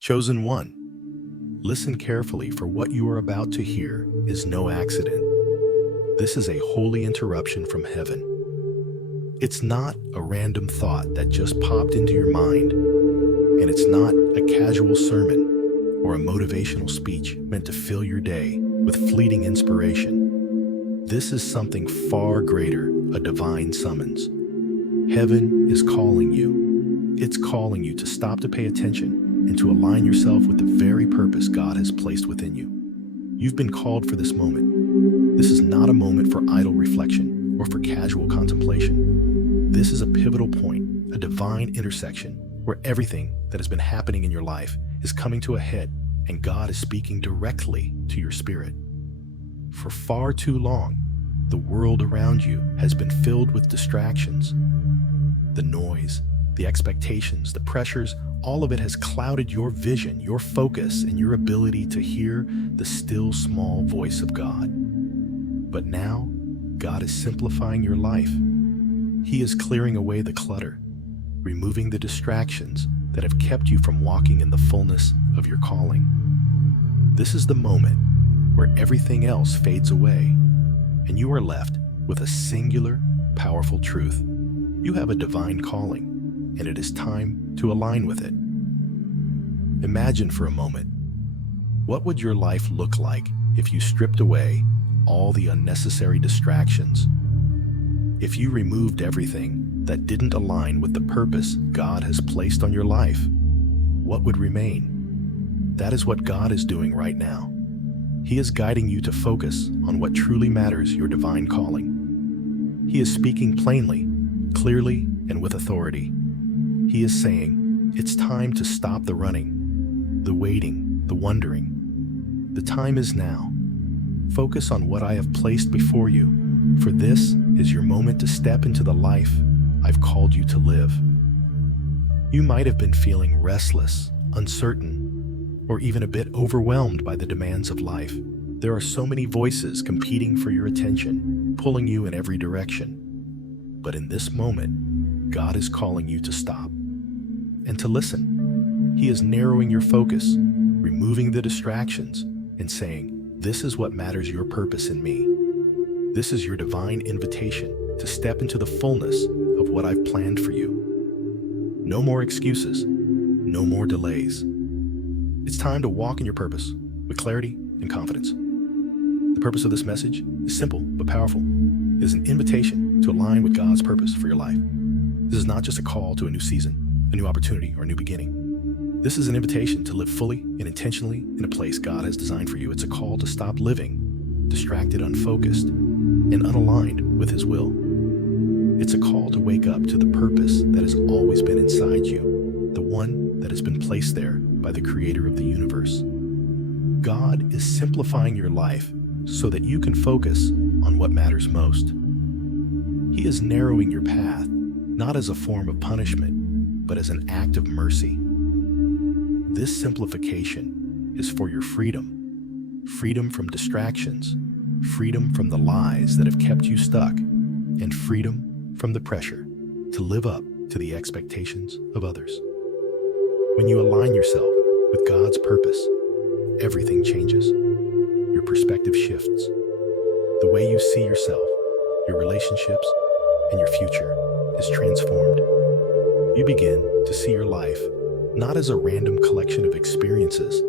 Chosen one, listen carefully, for what you are about to hear is no accident. This is a holy interruption from heaven. It's not a random thought that just popped into your mind, and it's not a casual sermon or a motivational speech meant to fill your day with fleeting inspiration. This is something far greater, a divine summons. Heaven is calling you. It's calling you to stop, to pay attention, and to align yourself with the very purpose God has placed within you. You've been called for this moment. This is not a moment for idle reflection or for casual contemplation. This is a pivotal point, a divine intersection where everything that has been happening in your life is coming to a head, and God is speaking directly to your spirit. For far too long, the world around you has been filled with distractions. The noise, the expectations, the pressures, all of it has clouded your vision, your focus, and your ability to hear the still small voice of God. But now, God is simplifying your life. He is clearing away the clutter, removing the distractions that have kept you from walking in the fullness of your calling. This is the moment where everything else fades away, and you are left with a singular, powerful truth. You have a divine calling, and it is time to align with it. Imagine for a moment, what would your life look like if you stripped away all the unnecessary distractions? If you removed everything that didn't align with the purpose God has placed on your life, what would remain? That is what God is doing right now. He is guiding you to focus on what truly matters, your divine calling. He is speaking plainly, clearly, and with authority. He is saying, it's time to stop the running, the waiting, the wondering. The time is now. Focus on what I have placed before you, for this is your moment to step into the life I've called you to live. You might have been feeling restless, uncertain, or even a bit overwhelmed by the demands of life. There are so many voices competing for your attention, pulling you in every direction. But in this moment, God is calling you to stop and to listen. He is narrowing your focus, removing the distractions, and saying, this is what matters, your purpose in me. This is your divine invitation to step into the fullness of what I've planned for you. No more excuses, no more delays. It's time to walk in your purpose with clarity and confidence. The purpose of this message is simple but powerful. It is an invitation to align with God's purpose for your life. This is not just a call to a new season, a new opportunity, or a new beginning. This is an invitation to live fully and intentionally in a place God has designed for you. It's a call to stop living distracted, unfocused, and unaligned with His will. It's a call to wake up to the purpose that has always been inside you, the one that has been placed there by the Creator of the universe. God is simplifying your life so that you can focus on what matters most. He is narrowing your path, not as a form of punishment, but as an act of mercy. This simplification is for your freedom. Freedom from distractions, freedom from the lies that have kept you stuck, and freedom from the pressure to live up to the expectations of others. When you align yourself with God's purpose, everything changes. Your perspective shifts. The way you see yourself, your relationships, and your future is transformed. You begin to see your life not as a random collection of experiences,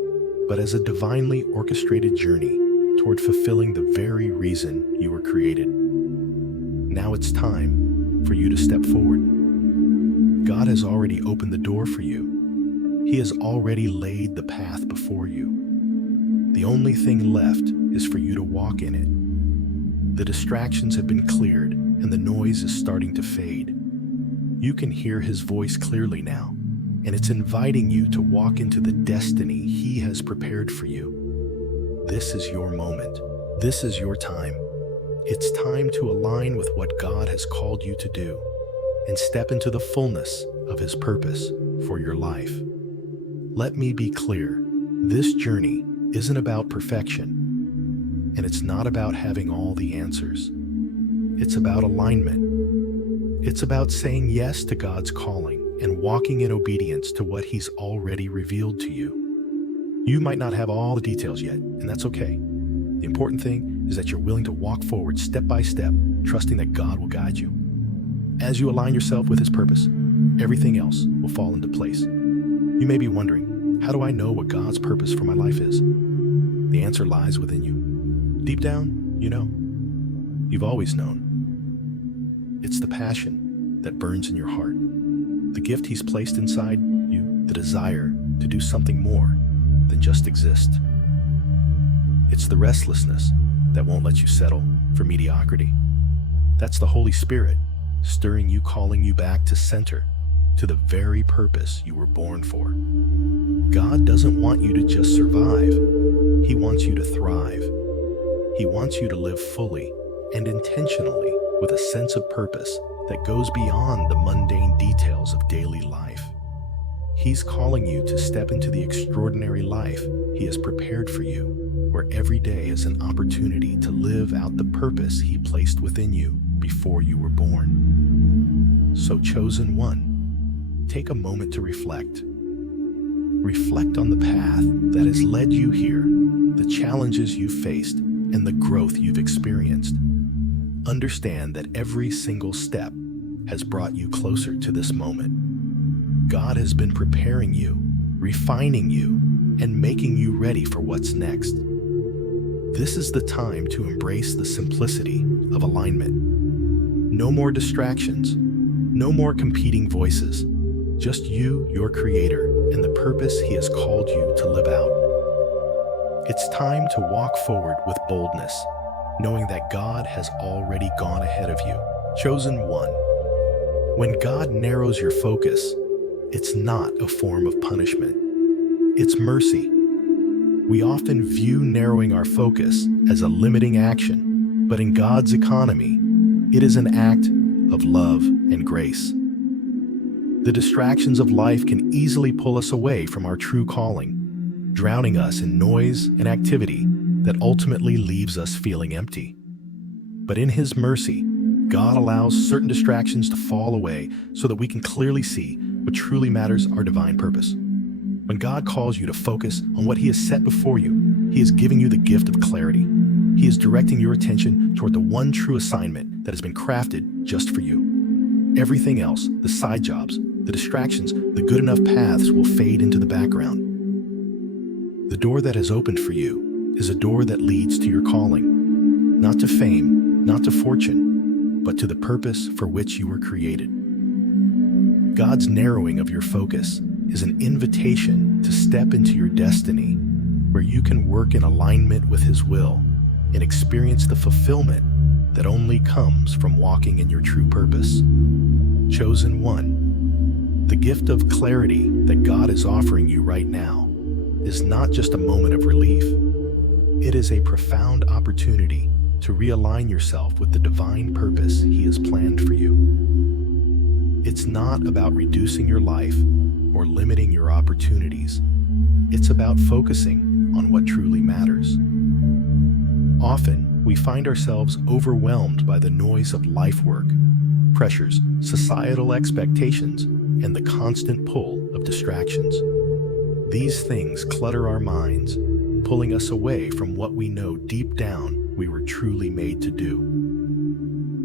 but as a divinely orchestrated journey toward fulfilling the very reason you were created. Now it's time for you to step forward. God has already opened the door for you. He has already laid the path before you. The only thing left is for you to walk in it. The distractions have been cleared, and the noise is starting to fade. You can hear His voice clearly now, and it's inviting you to walk into the destiny He has prepared for you. This is your moment. This is your time. It's time to align with what God has called you to do and step into the fullness of His purpose for your life. Let me be clear. This journey isn't about perfection, and it's not about having all the answers. It's about alignment. It's about saying yes to God's calling and walking in obedience to what He's already revealed to you. You might not have all the details yet, and that's okay. The important thing is that you're willing to walk forward step by step, trusting that God will guide you. As you align yourself with His purpose, everything else will fall into place. You may be wondering, how do I know what God's purpose for my life is? The answer lies within you. Deep down, you know. You've always known. It's the passion that burns in your heart, the gift He's placed inside you, the desire to do something more than just exist. It's the restlessness that won't let you settle for mediocrity. That's the Holy Spirit stirring you, calling you back to center, to the very purpose you were born for. God doesn't want you to just survive. He wants you to thrive. He wants you to live fully and intentionally with a sense of purpose that goes beyond the mundane details of daily life. He's calling you to step into the extraordinary life He has prepared for you, where every day is an opportunity to live out the purpose He placed within you before you were born. So, chosen one, take a moment to reflect. Reflect on the path that has led you here, the challenges you've faced, and the growth you've experienced. Understand that every single step has brought you closer to this moment. God has been preparing you, refining you, and making you ready for what's next. This is the time to embrace the simplicity of alignment. No more distractions, no more competing voices, just you, your Creator, and the purpose He has called you to live out. It's time to walk forward with boldness, knowing that God has already gone ahead of you. Chosen one. When God narrows your focus, it's not a form of punishment. It's mercy. We often view narrowing our focus as a limiting action, but in God's economy, it is an act of love and grace. The distractions of life can easily pull us away from our true calling, drowning us in noise and activity that ultimately leaves us feeling empty. But in His mercy, God allows certain distractions to fall away so that we can clearly see what truly matters, our divine purpose. When God calls you to focus on what He has set before you, He is giving you the gift of clarity. He is directing your attention toward the one true assignment that has been crafted just for you. Everything else, the side jobs, the distractions, the good enough paths will fade into the background. The door that has opened for you is a door that leads to your calling, not to fame, not to fortune, but to the purpose for which you were created. God's narrowing of your focus is an invitation to step into your destiny, where you can work in alignment with His will and experience the fulfillment that only comes from walking in your true purpose. Chosen one, the gift of clarity that God is offering you right now is not just a moment of relief. It is a profound opportunity to realign yourself with the divine purpose He has planned for you. It's not about reducing your life or limiting your opportunities. It's about focusing on what truly matters. Often, we find ourselves overwhelmed by the noise of life work, pressures, societal expectations, and the constant pull of distractions. These things clutter our minds, pulling us away from what we know deep down we were truly made to do.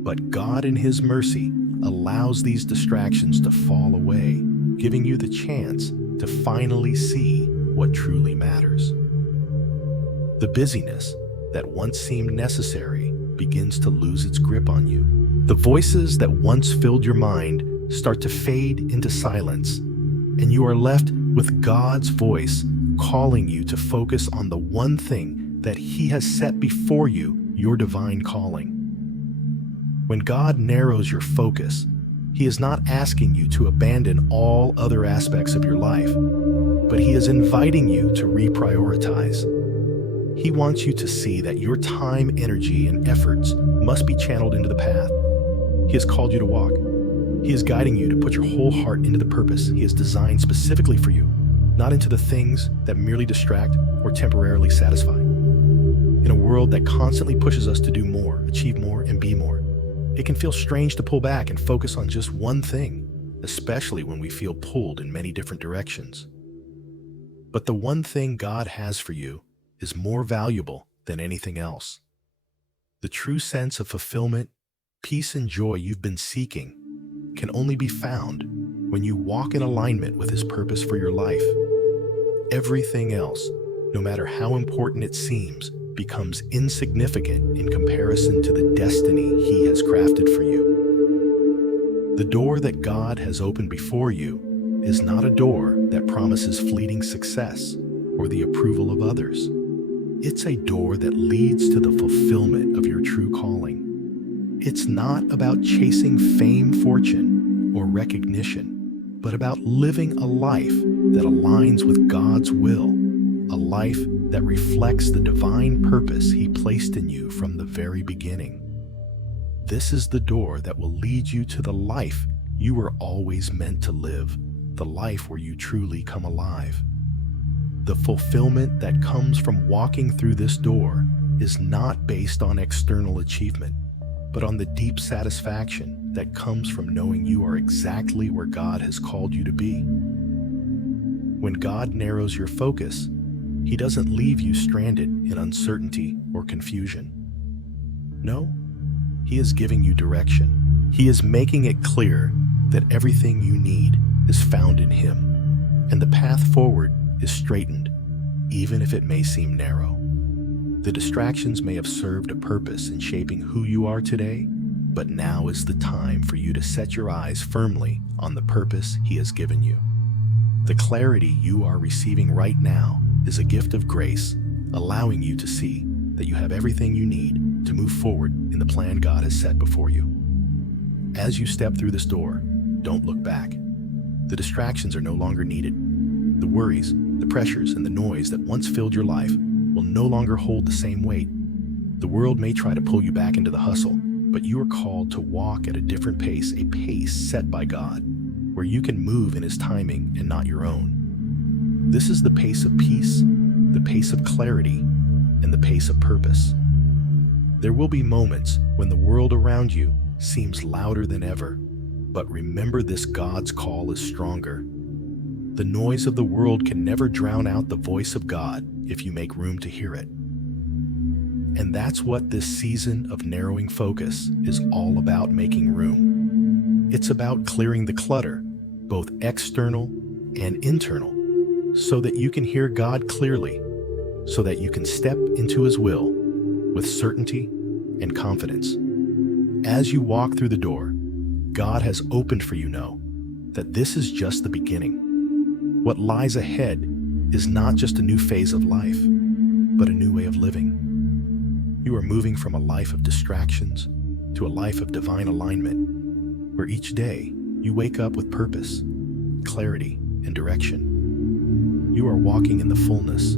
But God, in His mercy, allows these distractions to fall away, giving you the chance to finally see what truly matters. The busyness that once seemed necessary begins to lose its grip on you. The voices that once filled your mind start to fade into silence, and you are left with God's voice calling you to focus on the one thing that He has set before you, your divine calling. When God narrows your focus, He is not asking you to abandon all other aspects of your life, but He is inviting you to reprioritize. He wants you to see that your time, energy, and efforts must be channeled into the path He has called you to walk. He is guiding you to put your whole heart into the purpose He has designed specifically for you, not into the things that merely distract or temporarily satisfy. In a world that constantly pushes us to do more, achieve more, and be more, it can feel strange to pull back and focus on just one thing, especially when we feel pulled in many different directions. But the one thing God has for you is more valuable than anything else. The true sense of fulfillment, peace, and joy you've been seeking can only be found when you walk in alignment with His purpose for your life. Everything else, no matter how important it seems, becomes insignificant in comparison to the destiny He has crafted for you. The door that God has opened before you is not a door that promises fleeting success or the approval of others. It's a door that leads to the fulfillment of your true calling. It's not about chasing fame, fortune, or recognition, but about living a life that aligns with God's will, a life that reflects the divine purpose He placed in you from the very beginning. This is the door that will lead you to the life you were always meant to live, the life where you truly come alive. The fulfillment that comes from walking through this door is not based on external achievement, but on the deep satisfaction that comes from knowing you are exactly where God has called you to be. When God narrows your focus, He doesn't leave you stranded in uncertainty or confusion. No, He is giving you direction. He is making it clear that everything you need is found in Him, and the path forward is straightened, even if it may seem narrow. The distractions may have served a purpose in shaping who you are today, but now is the time for you to set your eyes firmly on the purpose He has given you. The clarity you are receiving right now is a gift of grace, allowing you to see that you have everything you need to move forward in the plan God has set before you. As you step through this door, don't look back. The distractions are no longer needed. The worries, the pressures, and the noise that once filled your life will no longer hold the same weight. The world may try to pull you back into the hustle, but you are called to walk at a different pace, a pace set by God, where you can move in His timing and not your own. This is the pace of peace, the pace of clarity, and the pace of purpose. There will be moments when the world around you seems louder than ever, but remember this: God's call is stronger. The noise of the world can never drown out the voice of God if you make room to hear it. And that's what this season of narrowing focus is all about: making room. It's about clearing the clutter, both external and internal, so that you can hear God clearly, so that you can step into His will with certainty and confidence. As you walk through the door God has opened for you, know that this is just the beginning. What lies ahead is not just a new phase of life, but a new way of living. You are moving from a life of distractions to a life of divine alignment, where each day you wake up with purpose, clarity, and direction. You are walking in the fullness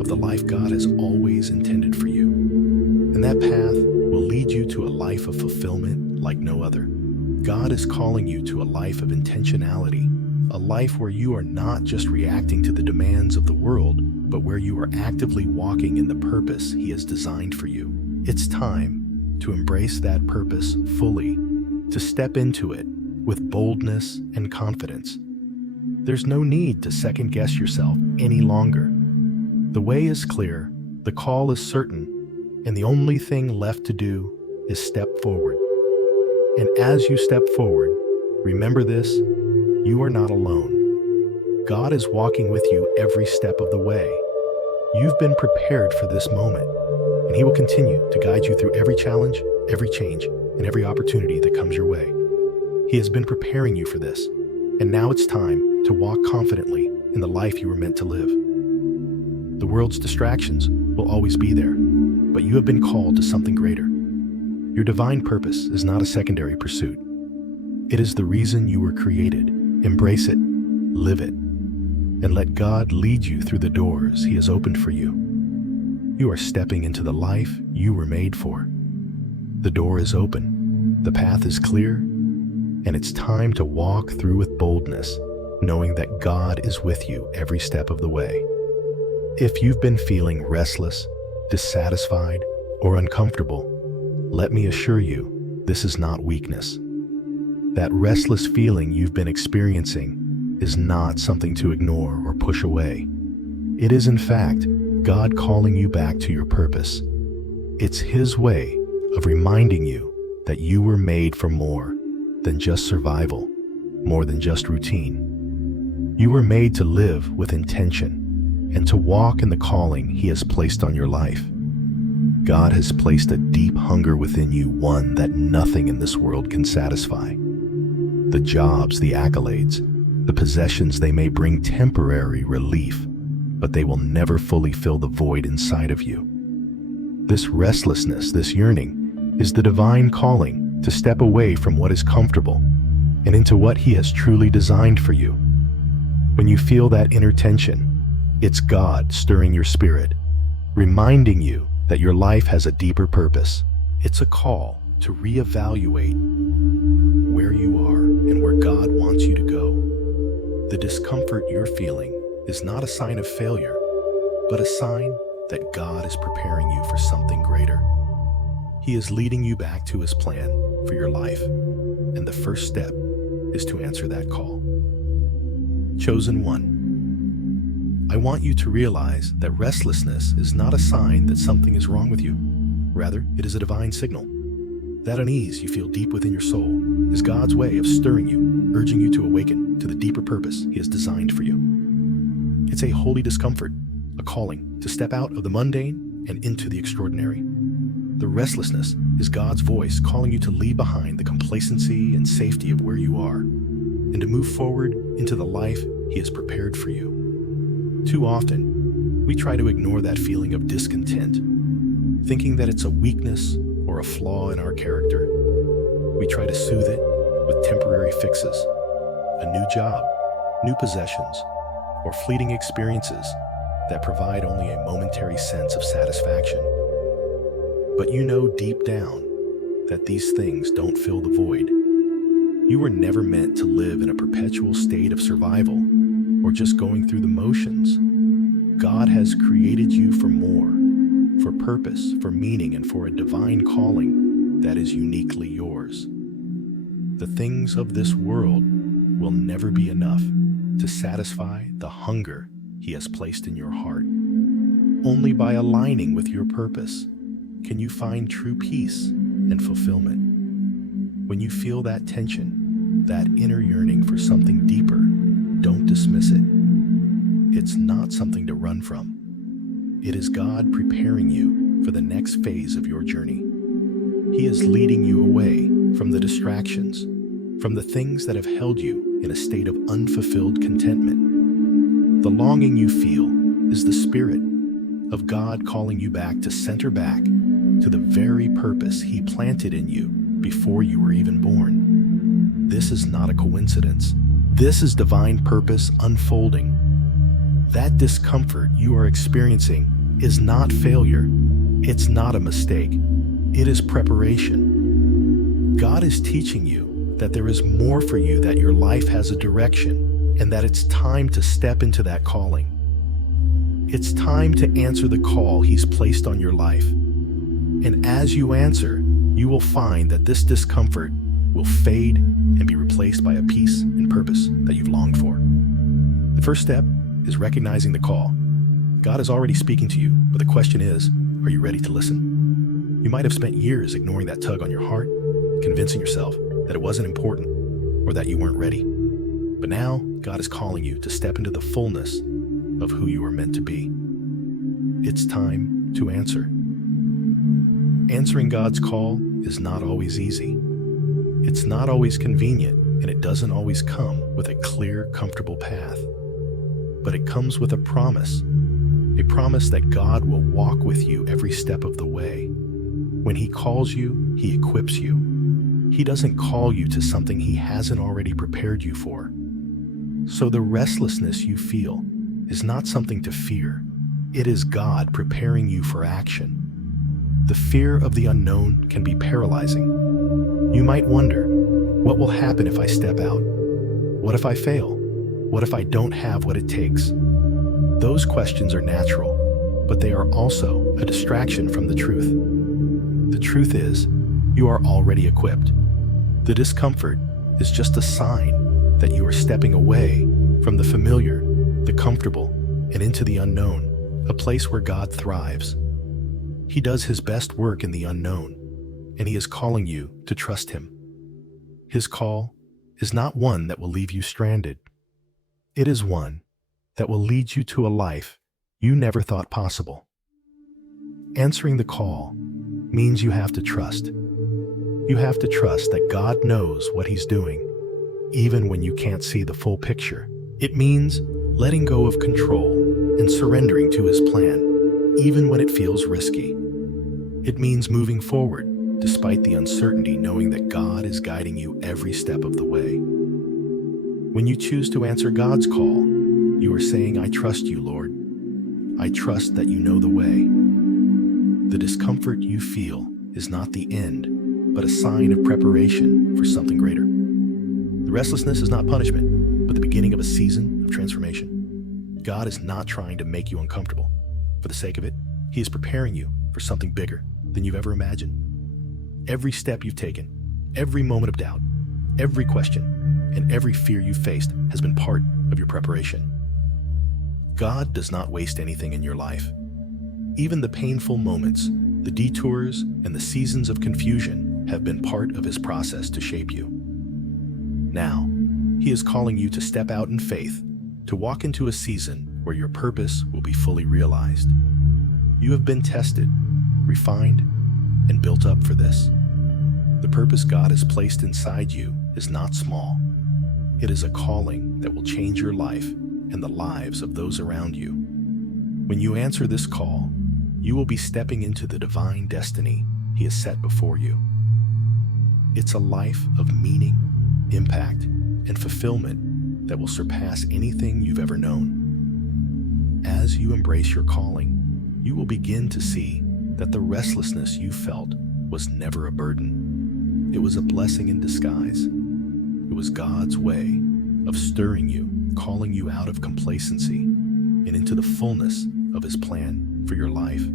of the life God has always intended for you. And that path will lead you to a life of fulfillment like no other. God is calling you to a life of intentionality, a life where you are not just reacting to the demands of the world, but where you are actively walking in the purpose He has designed for you. It's time to embrace that purpose fully, to step into it with boldness and confidence. There's no need to second-guess yourself any longer. The way is clear, the call is certain, and the only thing left to do is step forward. And as you step forward, remember this: you are not alone. God is walking with you every step of the way. You've been prepared for this moment, and He will continue to guide you through every challenge, every change, and every opportunity that comes your way. He has been preparing you for this, and now it's time to walk confidently in the life you were meant to live. The world's distractions will always be there, but you have been called to something greater. Your divine purpose is not a secondary pursuit. It is the reason you were created. Embrace it, live it, and let God lead you through the doors He has opened for you. You are stepping into the life you were made for. The door is open, the path is clear, and it's time to walk through with boldness, knowing that God is with you every step of the way. If you've been feeling restless, dissatisfied, or uncomfortable, let me assure you, this is not weakness. That restless feeling you've been experiencing is not something to ignore or push away. It is, in fact, God calling you back to your purpose. It's His way of reminding you that you were made for more than just survival, more than just routine. You were made to live with intention and to walk in the calling He has placed on your life. God has placed a deep hunger within you, one that nothing in this world can satisfy. The jobs, the accolades, the possessions, they may bring temporary relief, but they will never fully fill the void inside of you. This restlessness, this yearning, is the divine calling to step away from what is comfortable and into what He has truly designed for you. When you feel that inner tension, it's God stirring your spirit, reminding you that your life has a deeper purpose. It's a call to reevaluate where you are and where God wants you to go. The discomfort you're feeling is not a sign of failure, but a sign that God is preparing you for something greater. He is leading you back to His plan for your life, and the first step is to answer that call. Chosen one, I want you to realize that restlessness is not a sign that something is wrong with you. Rather, it is a divine signal. That unease you feel deep within your soul is God's way of stirring you, urging you to awaken to the deeper purpose He has designed for you. It's a holy discomfort, a calling to step out of the mundane and into the extraordinary. The restlessness is God's voice calling you to leave behind the complacency and safety of where you are and to move forward into the life He has prepared for you. Too often, we try to ignore that feeling of discontent, thinking that it's a weakness or a flaw in our character. We try to soothe it with temporary fixes, a new job, new possessions, or fleeting experiences that provide only a momentary sense of satisfaction. But you know deep down that these things don't fill the void. You were never meant to live in a perpetual state of survival or just going through the motions. God has created you for more, for purpose, for meaning, and for a divine calling that is uniquely yours. The things of this world will never be enough to satisfy the hunger He has placed in your heart. Only by aligning with your purpose can you find true peace and fulfillment. When you feel that tension, that inner yearning for something deeper, don't dismiss it. It's not something to run from. It is God preparing you for the next phase of your journey. He is leading you away from the distractions, from the things that have held you in a state of unfulfilled contentment. The longing you feel is the Spirit of God calling you back to center back to the very purpose He planted in you before you were even born. This is not a coincidence. This is divine purpose unfolding. That discomfort you are experiencing is not failure. It's not a mistake. It is preparation. God is teaching you that there is more for you, that your life has a direction, and that it's time to step into that calling. It's time to answer the call He's placed on your life. And as you answer, you will find that this discomfort will fade and be replaced by a peace and purpose that you've longed for. The first step is recognizing the call. God is already speaking to you, but the question is, are you ready to listen? You might have spent years ignoring that tug on your heart, convincing yourself that it wasn't important or that you weren't ready. But now, God is calling you to step into the fullness of who you are meant to be. It's time to answer. Answering God's call is not always easy. It's not always convenient, and it doesn't always come with a clear, comfortable path. But it comes with a promise that God will walk with you every step of the way. When He calls you, He equips you. He doesn't call you to something He hasn't already prepared you for. So the restlessness you feel is not something to fear. It is God preparing you for action. The fear of the unknown can be paralyzing. You might wonder, what will happen if I step out? What if I fail? What if I don't have what it takes? Those questions are natural, but they are also a distraction from the truth. The truth is, you are already equipped. The discomfort is just a sign that you are stepping away from the familiar, the comfortable, and into the unknown, a place where God thrives. He does his best work in the unknown, and he is calling you to trust him. His call is not one that will leave you stranded. It is one that will lead you to a life you never thought possible. Answering the call means you have to trust. You have to trust that God knows what he's doing, even when you can't see the full picture. It means letting go of control and surrendering to his plan, even when it feels risky. It means moving forward despite the uncertainty, knowing that God is guiding you every step of the way. When you choose to answer God's call, you are saying, "I trust you, Lord. I trust that you know the way." The discomfort you feel is not the end, but a sign of preparation for something greater. The restlessness is not punishment, but the beginning of a season of transformation. God is not trying to make you uncomfortable. For the sake of it, he is preparing you for something bigger than you've ever imagined. Every step you've taken, every moment of doubt, every question, and every fear you've faced has been part of your preparation. God does not waste anything in your life. Even the painful moments, the detours, and the seasons of confusion have been part of his process to shape you. Now, he is calling you to step out in faith, to walk into a season where your purpose will be fully realized. You have been tested, refined, and built up for this. The purpose God has placed inside you is not small. It is a calling that will change your life and the lives of those around you. When you answer this call, you will be stepping into the divine destiny he has set before you. It's a life of meaning, impact, and fulfillment that will surpass anything you've ever known. As you embrace your calling, you will begin to see that the restlessness you felt was never a burden. It was a blessing in disguise. It was God's way of stirring you, calling you out of complacency and into the fullness of his plan for your life.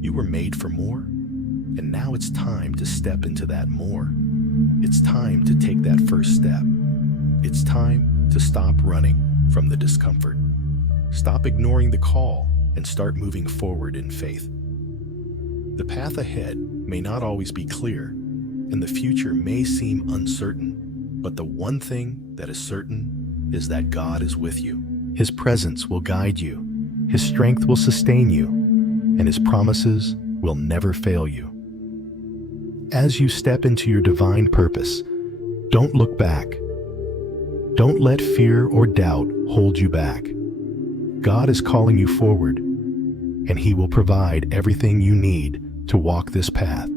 You were made for more, and now it's time to step into that more. It's time to take that first step. It's time to stop running from the discomfort. Stop ignoring the call and start moving forward in faith. The path ahead may not always be clear, and the future may seem uncertain, but the one thing that is certain is that God is with you. His presence will guide you, his strength will sustain you, and his promises will never fail you. As you step into your divine purpose, don't look back. Don't let fear or doubt hold you back. God is calling you forward, and he will provide everything you need to walk this path.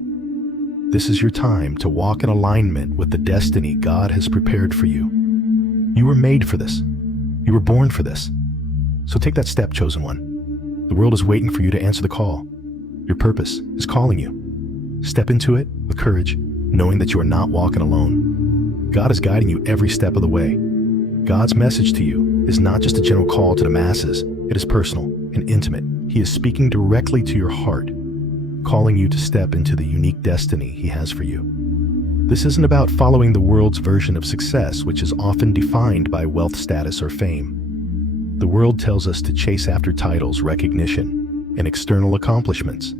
This is your time to walk in alignment with the destiny God has prepared for you. You were made for this. You were born for this. So take that step, chosen one. The world is waiting for you to answer the call. Your purpose is calling you. Step into it with courage, knowing that you are not walking alone. God is guiding you every step of the way. God's message to you is not just a general call to the masses. It is personal and intimate. He is speaking directly to your heart, calling you to step into the unique destiny he has for you. This isn't about following the world's version of success, which is often defined by wealth, status, or fame. The world tells us to chase after titles, recognition, and external accomplishments.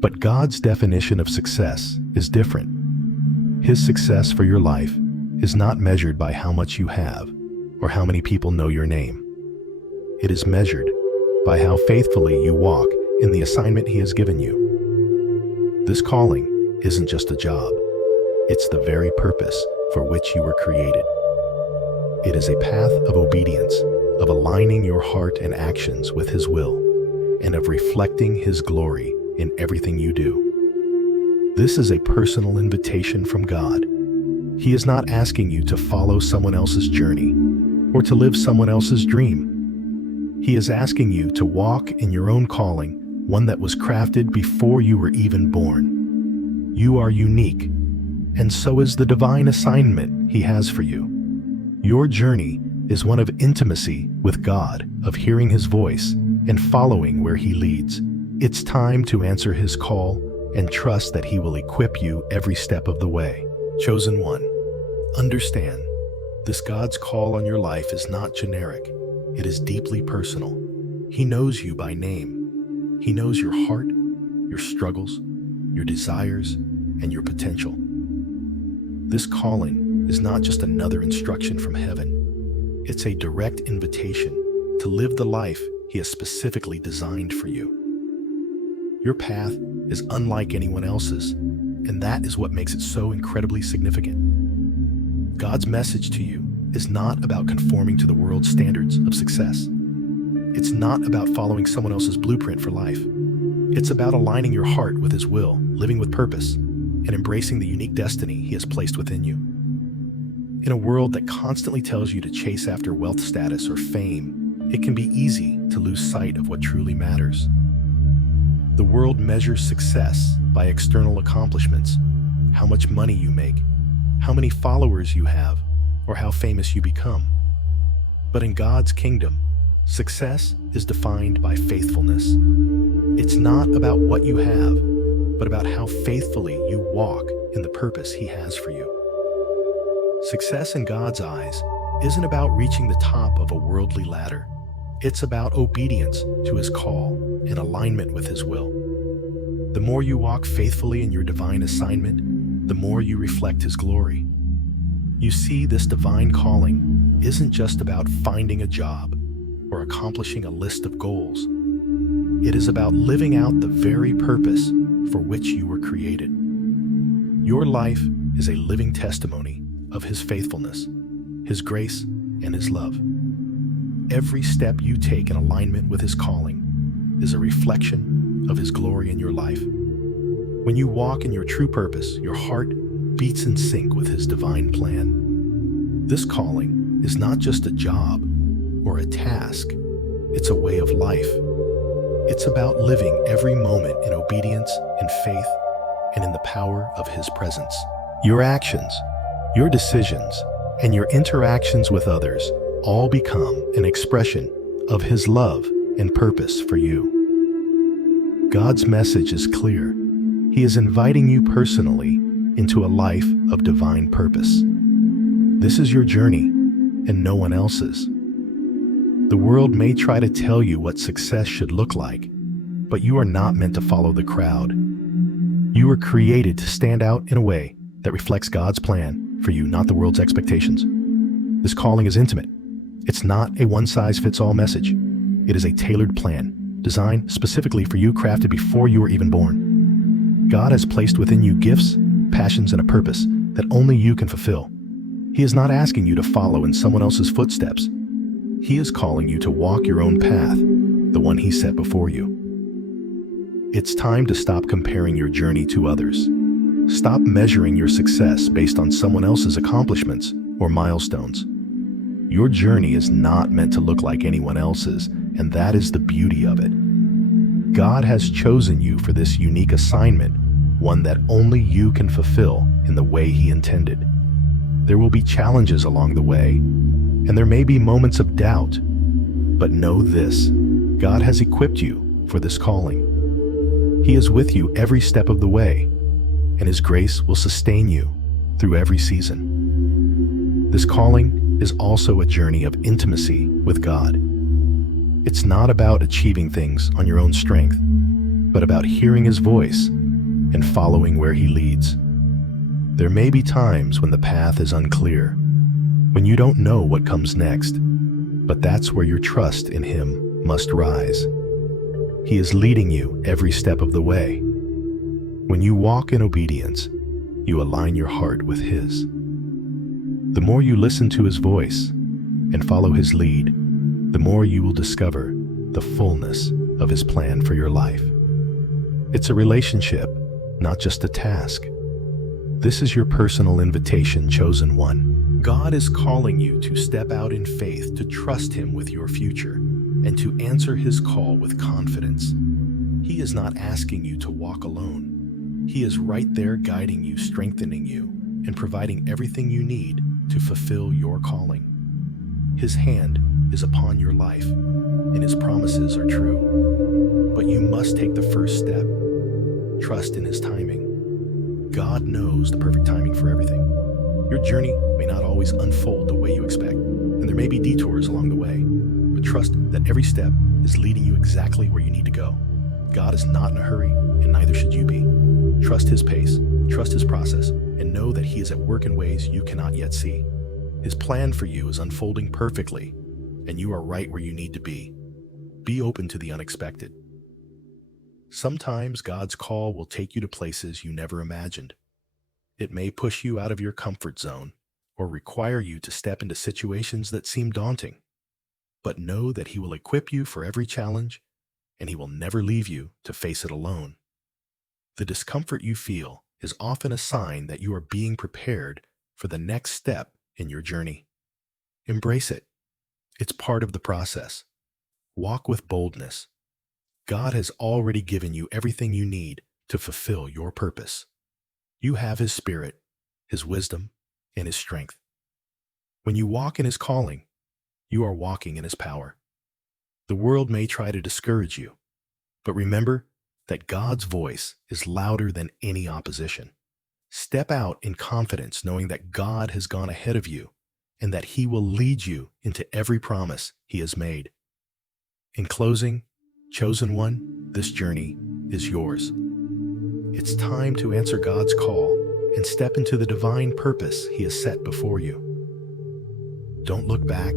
But God's definition of success is different. His success for your life is not measured by how much you have or how many people know your name. It is measured by how faithfully you walk in the assignment he has given you. This calling isn't just a job. It's the very purpose for which you were created. It is a path of obedience, of aligning your heart and actions with his will, and of reflecting his glory in everything you do. This is a personal invitation from God. He is not asking you to follow someone else's journey or to live someone else's dream. He is asking you to walk in your own calling, one that was crafted before you were even born. You are unique, and so is the divine assignment he has for you. Your journey is one of intimacy with God, of hearing his voice and following where he leads. It's time to answer his call and trust that he will equip you every step of the way. Chosen one, understand, this God's call on your life is not generic. it is deeply personal. He knows you by name. He knows your heart, your struggles, your desires, and your potential. This calling is not just another instruction from heaven. It's a direct invitation to live the life He has specifically designed for you. Your path is unlike anyone else's, and that is what makes it so incredibly significant. God's message to you is not about conforming to the world's standards of success. It's not about following someone else's blueprint for life. It's about aligning your heart with His will, living with purpose, and embracing the unique destiny He has placed within you. In a world that constantly tells you to chase after wealth, status, or fame, it can be easy to lose sight of what truly matters. The world measures success by external accomplishments, how much money you make, how many followers you have, or how famous you become. But in God's kingdom, success is defined by faithfulness. It's not about what you have, but about how faithfully you walk in the purpose He has for you. Success in God's eyes isn't about reaching the top of a worldly ladder. It's about obedience to His call and alignment with His will. The more you walk faithfully in your divine assignment, the more you reflect His glory. You see, this divine calling isn't just about finding a job or accomplishing a list of goals. It is about living out the very purpose for which you were created. Your life is a living testimony of His faithfulness, His grace, and His love. Every step you take in alignment with His calling is a reflection of His glory in your life. When you walk in your true purpose, your heart beats in sync with His divine plan. This calling is not just a job or a task, it's a way of life. It's about living every moment in obedience, in faith, and in the power of His presence. Your actions, your decisions, and your interactions with others all become an expression of His love and purpose for you. God's message is clear. He is inviting you personally into a life of divine purpose. This is your journey and no one else's. The world may try to tell you what success should look like, but you are not meant to follow the crowd. You were created to stand out in a way that reflects God's plan for you, not the world's expectations. This calling is intimate. It's not a one-size-fits-all message. It is a tailored plan, designed specifically for you, crafted before you were even born. God has placed within you gifts, passions, and a purpose that only you can fulfill. He is not asking you to follow in someone else's footsteps. He is calling you to walk your own path, the one He set before you. It's time to stop comparing your journey to others. Stop measuring your success based on someone else's accomplishments or milestones. Your journey is not meant to look like anyone else's, and that is the beauty of it. God has chosen you for this unique assignment, one that only you can fulfill in the way He intended. There will be challenges along the way, and there may be moments of doubt, but know this: God has equipped you for this calling. He is with you every step of the way, and His grace will sustain you through every season. This calling is also a journey of intimacy with God. It's not about achieving things on your own strength, but about hearing His voice and following where He leads. There may be times when the path is unclear, when you don't know what comes next, but that's where your trust in Him must rise. He is leading you every step of the way. When you walk in obedience, you align your heart with His. The more you listen to His voice and follow His lead, the more you will discover the fullness of His plan for your life. It's a relationship, not just a task. This is your personal invitation, chosen one. God is calling you to step out in faith, to trust Him with your future, and to answer His call with confidence. He is not asking you to walk alone. He is right there guiding you, strengthening you, and providing everything you need to fulfill your calling. His hand is upon your life, and His promises are true. But you must take the first step. Trust in His timing. God knows the perfect timing for everything. Your journey may not always unfold the way you expect, and there may be detours along the way, but trust that every step is leading you exactly where you need to go. God is not in a hurry, and neither should you be. Trust His pace, trust His process, and know that He is at work in ways you cannot yet see. His plan for you is unfolding perfectly, and you are right where you need to be. Be open to the unexpected. Sometimes God's call will take you to places you never imagined. It may push you out of your comfort zone or require you to step into situations that seem daunting. But know that He will equip you for every challenge, and He will never leave you to face it alone. The discomfort you feel is often a sign that you are being prepared for the next step in your journey. Embrace it. It's part of the process. Walk with boldness. God has already given you everything you need to fulfill your purpose. You have His Spirit, His wisdom, and His strength. When you walk in His calling, you are walking in His power. The world may try to discourage you, but remember that God's voice is louder than any opposition. Step out in confidence, knowing that God has gone ahead of you and that He will lead you into every promise He has made. In closing, chosen one, this journey is yours. It's time to answer God's call and step into the divine purpose He has set before you. Don't look back.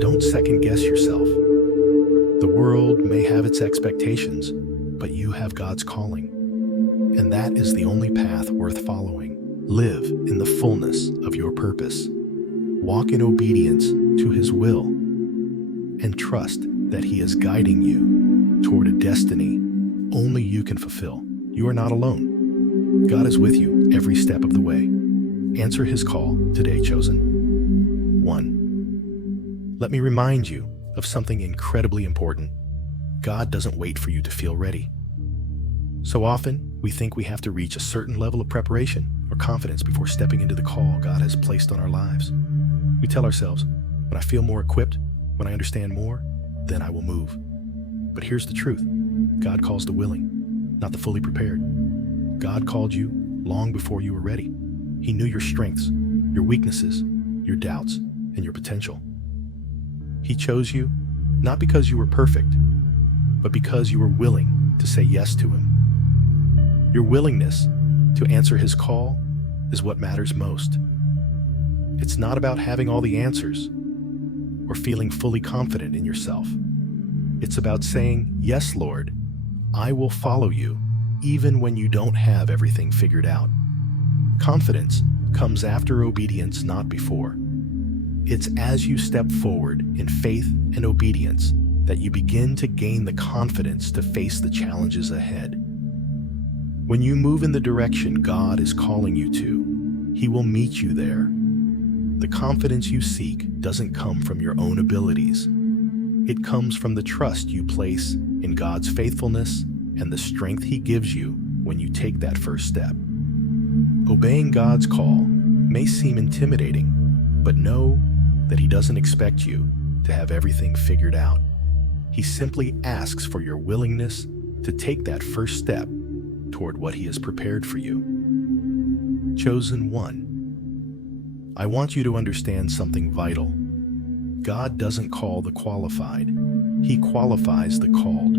Don't second-guess yourself. The world may have its expectations, but you have God's calling, and that is the only path worth following. Live in the fullness of your purpose. Walk in obedience to His will, and trust that He is guiding you toward a destiny only you can fulfill. You are not alone. God is with you every step of the way. Answer His call today, chosen. 1. Let me remind you of something incredibly important. God doesn't wait for you to feel ready. So often, we think we have to reach a certain level of preparation or confidence before stepping into the call God has placed on our lives. We tell ourselves, when I feel more equipped, when I understand more, then I will move. But here's the truth. God calls the willing, not the fully prepared. God called you long before you were ready. He knew your strengths, your weaknesses, your doubts, and your potential. He chose you not because you were perfect, but because you were willing to say yes to Him. Your willingness to answer His call is what matters most. It's not about having all the answers or feeling fully confident in yourself. It's about saying, "Yes, Lord, I will follow you, even when you don't have everything figured out." Confidence comes after obedience, not before. It's as you step forward in faith and obedience that you begin to gain the confidence to face the challenges ahead. When you move in the direction God is calling you to, He will meet you there. The confidence you seek doesn't come from your own abilities. It comes from the trust you place in God's faithfulness and the strength He gives you when you take that first step. Obeying God's call may seem intimidating, but know that He doesn't expect you to have everything figured out. He simply asks for your willingness to take that first step toward what He has prepared for you. Chosen one, I want you to understand something vital. God doesn't call the qualified. He qualifies the called.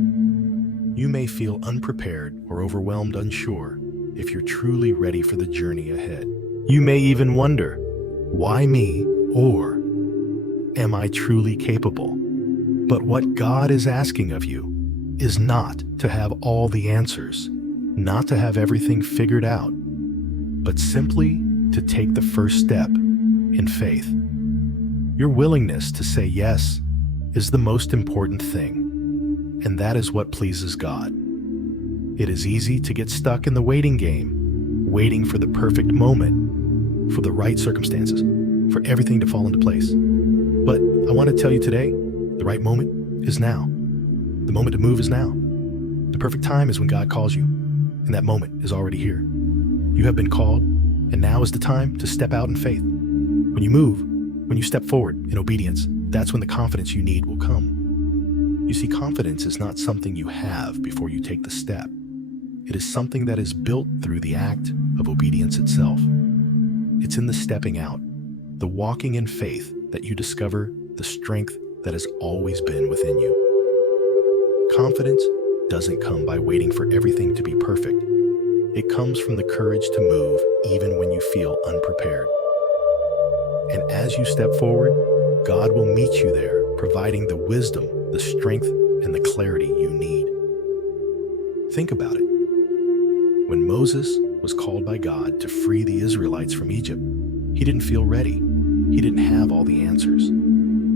You may feel unprepared or overwhelmed, unsure if you're truly ready for the journey ahead. You may even wonder, why me, or am I truly capable? But what God is asking of you is not to have all the answers, not to have everything figured out, but simply to take the first step in faith. Your willingness to say yes is the most important thing, and that is what pleases God. It is easy to get stuck in the waiting game, waiting for the perfect moment, for the right circumstances, for everything to fall into place. But I want to tell you today, the right moment is now. The moment to move is now. The perfect time is when God calls you, and that moment is already here. You have been called, and now is the time to step out in faith. When you move, when you step forward in obedience, that's when the confidence you need will come. You see, confidence is not something you have before you take the step. It is something that is built through the act of obedience itself. It's in the stepping out, the walking in faith, that you discover the strength that has always been within you. Confidence doesn't come by waiting for everything to be perfect. It comes from the courage to move even when you feel unprepared. And as you step forward, God will meet you there, providing the wisdom, the strength, and the clarity you need. Think about it. When Moses was called by God to free the Israelites from Egypt, he didn't feel ready. He didn't have all the answers.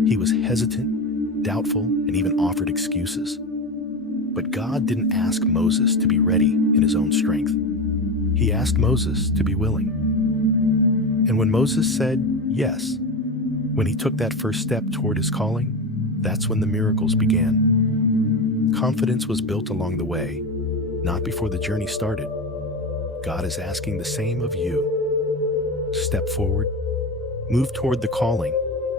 He was hesitant, doubtful, and even offered excuses. But God didn't ask Moses to be ready in his own strength. He asked Moses to be willing. And when Moses said yes, when he took that first step toward his calling, that's when the miracles began. Confidence was built along the way, not before the journey started. God is asking the same of you. Step forward, move toward the calling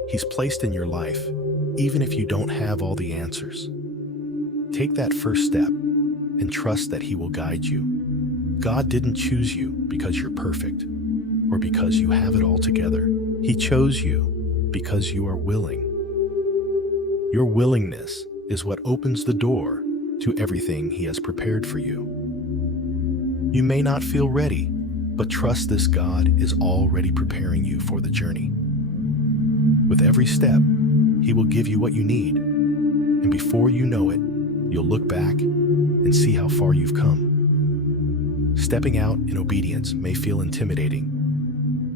He's placed in your life, even if you don't have all the answers. Take that first step and trust that He will guide you. God didn't choose you because you're perfect or because you have it all together. He chose you because you are willing. Your willingness is what opens the door to everything He has prepared for you. You may not feel ready, but trust this God is already preparing you for the journey. With every step, He will give you what you need, and before you know it, you'll look back and see how far you've come. Stepping out in obedience may feel intimidating,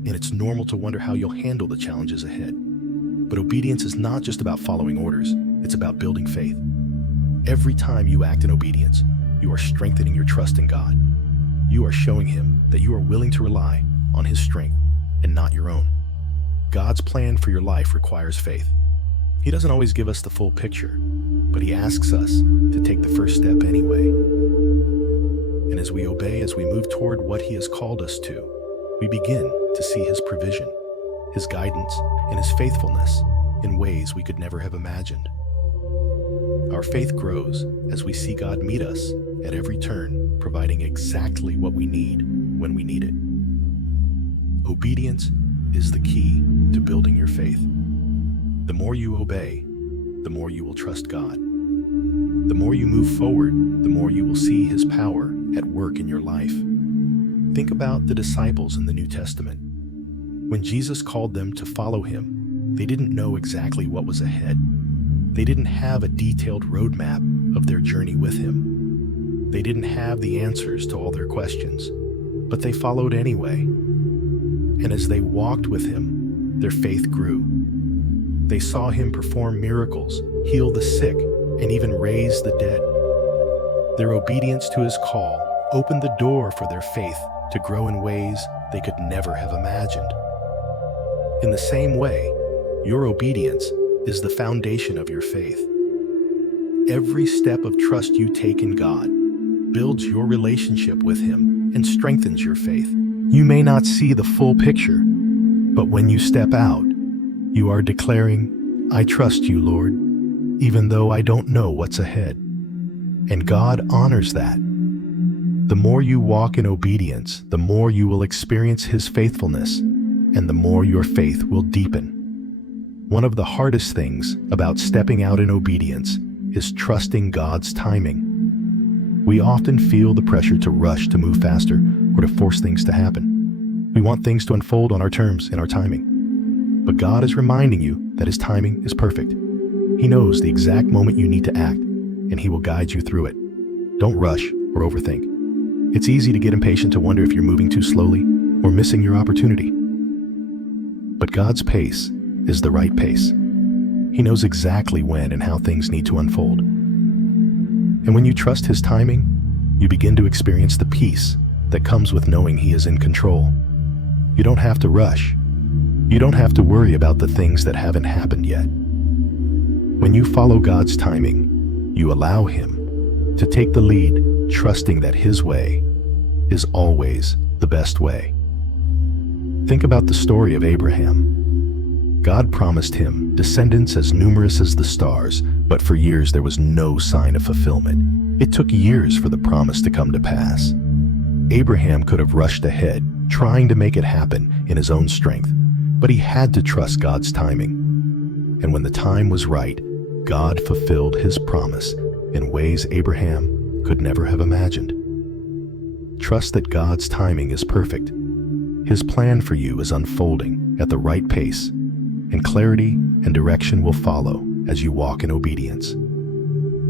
and it's normal to wonder how you'll handle the challenges ahead. But obedience is not just about following orders, it's about building faith. Every time you act in obedience, you are strengthening your trust in God. You are showing Him that you are willing to rely on His strength and not your own. God's plan for your life requires faith. He doesn't always give us the full picture, but He asks us to take the first step anyway. And as we obey, as we move toward what He has called us to, we begin to see His provision, His guidance, and His faithfulness in ways we could never have imagined. Our faith grows as we see God meet us at every turn, providing exactly what we need when we need it. Obedience is the key to building your faith. The more you obey, the more you will trust God. The more you move forward, the more you will see His power at work in your life. Think about the disciples in the New Testament. When Jesus called them to follow Him, they didn't know exactly what was ahead. They didn't have a detailed roadmap of their journey with Him. They didn't have the answers to all their questions, but they followed anyway. And as they walked with Him, their faith grew. They saw Him perform miracles, heal the sick, and even raise the dead. Their obedience to His call opened the door for their faith to grow in ways they could never have imagined. In the same way, your obedience is the foundation of your faith. Every step of trust you take in God builds your relationship with Him and strengthens your faith. You may not see the full picture, but when you step out, you are declaring, "I trust you, Lord, even though I don't know what's ahead." And God honors that. The more you walk in obedience, the more you will experience His faithfulness, and the more your faith will deepen. One of the hardest things about stepping out in obedience is trusting God's timing. We often feel the pressure to rush to move faster or to force things to happen. We want things to unfold on our terms and our timing. But God is reminding you that His timing is perfect. He knows the exact moment you need to act, and He will guide you through it. Don't rush or overthink. It's easy to get impatient, to wonder if you're moving too slowly or missing your opportunity. But God's pace is the right pace. He knows exactly when and how things need to unfold. And when you trust His timing, you begin to experience the peace that comes with knowing He is in control. You don't have to rush. You don't have to worry about the things that haven't happened yet. When you follow God's timing, you allow Him to take the lead, trusting that His way is always the best way. Think about the story of Abraham. God promised him descendants as numerous as the stars, but for years there was no sign of fulfillment. It took years for the promise to come to pass. Abraham could have rushed ahead, trying to make it happen in his own strength, but he had to trust God's timing. And when the time was right, God fulfilled his promise in ways Abraham could never have imagined. Trust that God's timing is perfect. His plan for you is unfolding at the right pace, and clarity and direction will follow as you walk in obedience.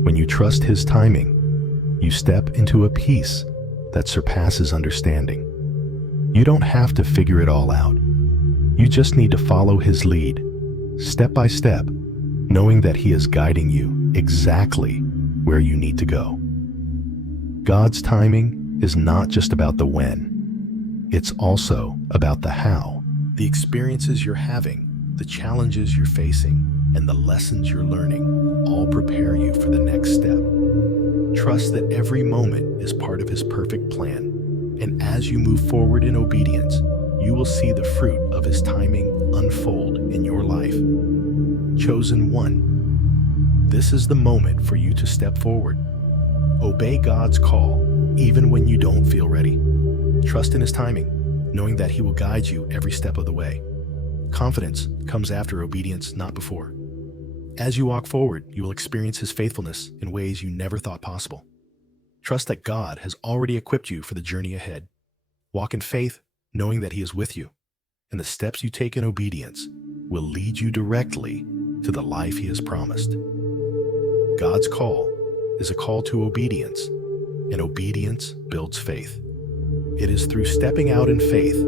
When you trust his timing, you step into a peace that surpasses understanding. You don't have to figure it all out. You just need to follow his lead, step by step, knowing that he is guiding you exactly where you need to go. God's timing is not just about the when. It's also about the how. The experiences you're having, the challenges you're facing, and the lessons you're learning all prepare you for the next step. Trust that every moment is part of his perfect plan, and as you move forward in obedience, you will see the fruit of his timing unfold in your life. Chosen one, this is the moment for you to step forward. Obey God's call, even when you don't feel ready. Trust in his timing, knowing that he will guide you every step of the way. Confidence comes after obedience, not before. As you walk forward, you will experience his faithfulness in ways you never thought possible. Trust that God has already equipped you for the journey ahead. Walk in faith, knowing that he is with you, and the steps you take in obedience will lead you directly to the life he has promised. God's call is a call to obedience, and obedience builds faith. It is through stepping out in faith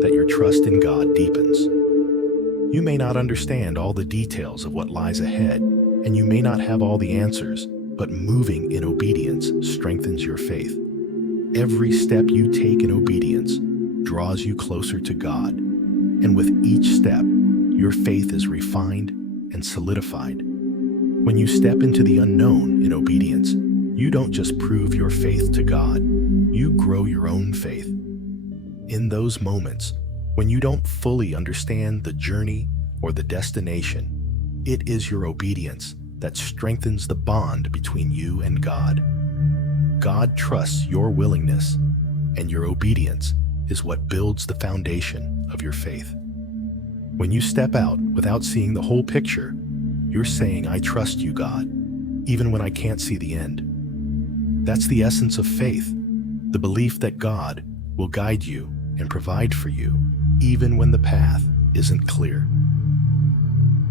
that your trust in God deepens. You may not understand all the details of what lies ahead, and you may not have all the answers, but moving in obedience strengthens your faith. Every step you take in obedience draws you closer to God, and with each step, your faith is refined and solidified. When you step into the unknown in obedience, you don't just prove your faith to God, you grow your own faith. In those moments, when you don't fully understand the journey or the destination, it is your obedience that strengthens the bond between you and God. God trusts your willingness, and your obedience is what builds the foundation of your faith. When you step out without seeing the whole picture, you're saying, "I trust you, God, even when I can't see the end." That's the essence of faith, the belief that God will guide you and provide for you, even when the path isn't clear.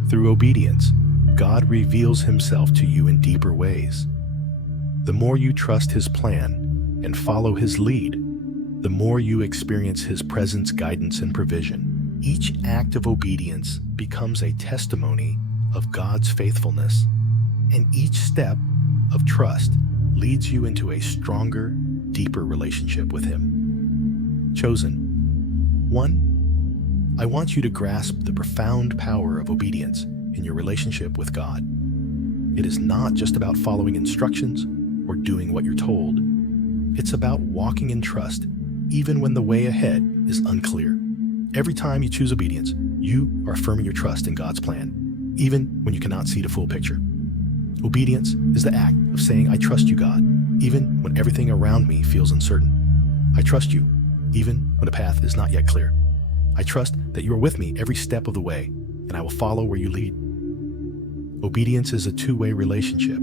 Through obedience, God reveals himself to you in deeper ways. The more you trust his plan and follow his lead, the more you experience his presence, guidance, and provision. Each act of obedience becomes a testimony of God's faithfulness, and each step of trust leads you into a stronger, deeper relationship with him. Chosen one, I want you to grasp the profound power of obedience in your relationship with God. It is not just about following instructions or doing what you're told. It's about walking in trust, even when the way ahead is unclear. Every time you choose obedience, you are affirming your trust in God's plan, even when you cannot see the full picture. Obedience is the act of saying, "I trust you, God, even when everything around me feels uncertain. I trust you, even when the path is not yet clear. I trust that you are with me every step of the way, and I will follow where you lead." Obedience is a two-way relationship.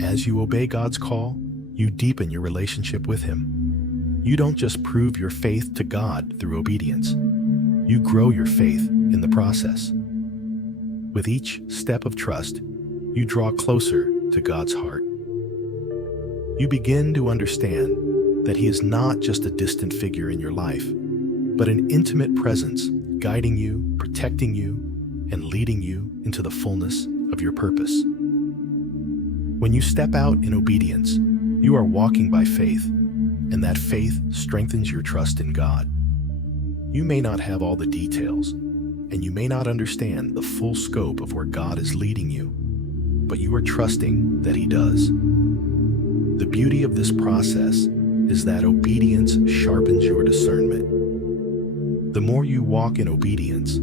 As you obey God's call, you deepen your relationship with him. You don't just prove your faith to God through obedience. You grow your faith in the process. With each step of trust, you draw closer to God's heart. You begin to understand that he is not just a distant figure in your life, but an intimate presence guiding you, protecting you, and leading you into the fullness of your purpose. When you step out in obedience, you are walking by faith, and that faith strengthens your trust in God. You may not have all the details, and you may not understand the full scope of where God is leading you, but you are trusting that he does. The beauty of this process is that obedience sharpens your discernment. The more you walk in obedience,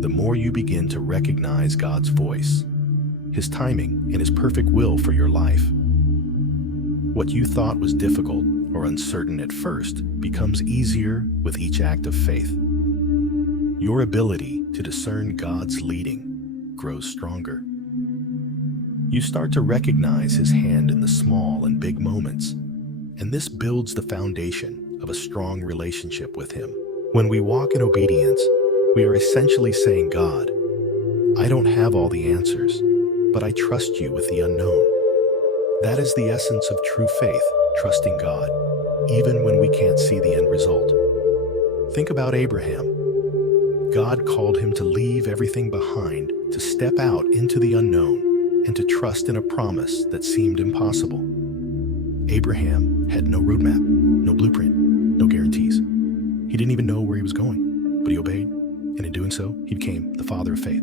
the more you begin to recognize God's voice, his timing, and his perfect will for your life. What you thought was difficult or uncertain at first becomes easier with each act of faith. Your ability to discern God's leading grows stronger. You start to recognize his hand in the small and big moments, and this builds the foundation of a strong relationship with him. When we walk in obedience, we are essentially saying, God, I don't have all the answers, but I trust you with the unknown. That is the essence of true faith, trusting God, even when we can't see the end result. Think about Abraham. God called him to leave everything behind, to step out into the unknown, and to trust in a promise that seemed impossible. Abraham had no roadmap, no blueprint, no guarantees. He didn't even know where he was going, but he obeyed, and in doing so, he became the father of faith.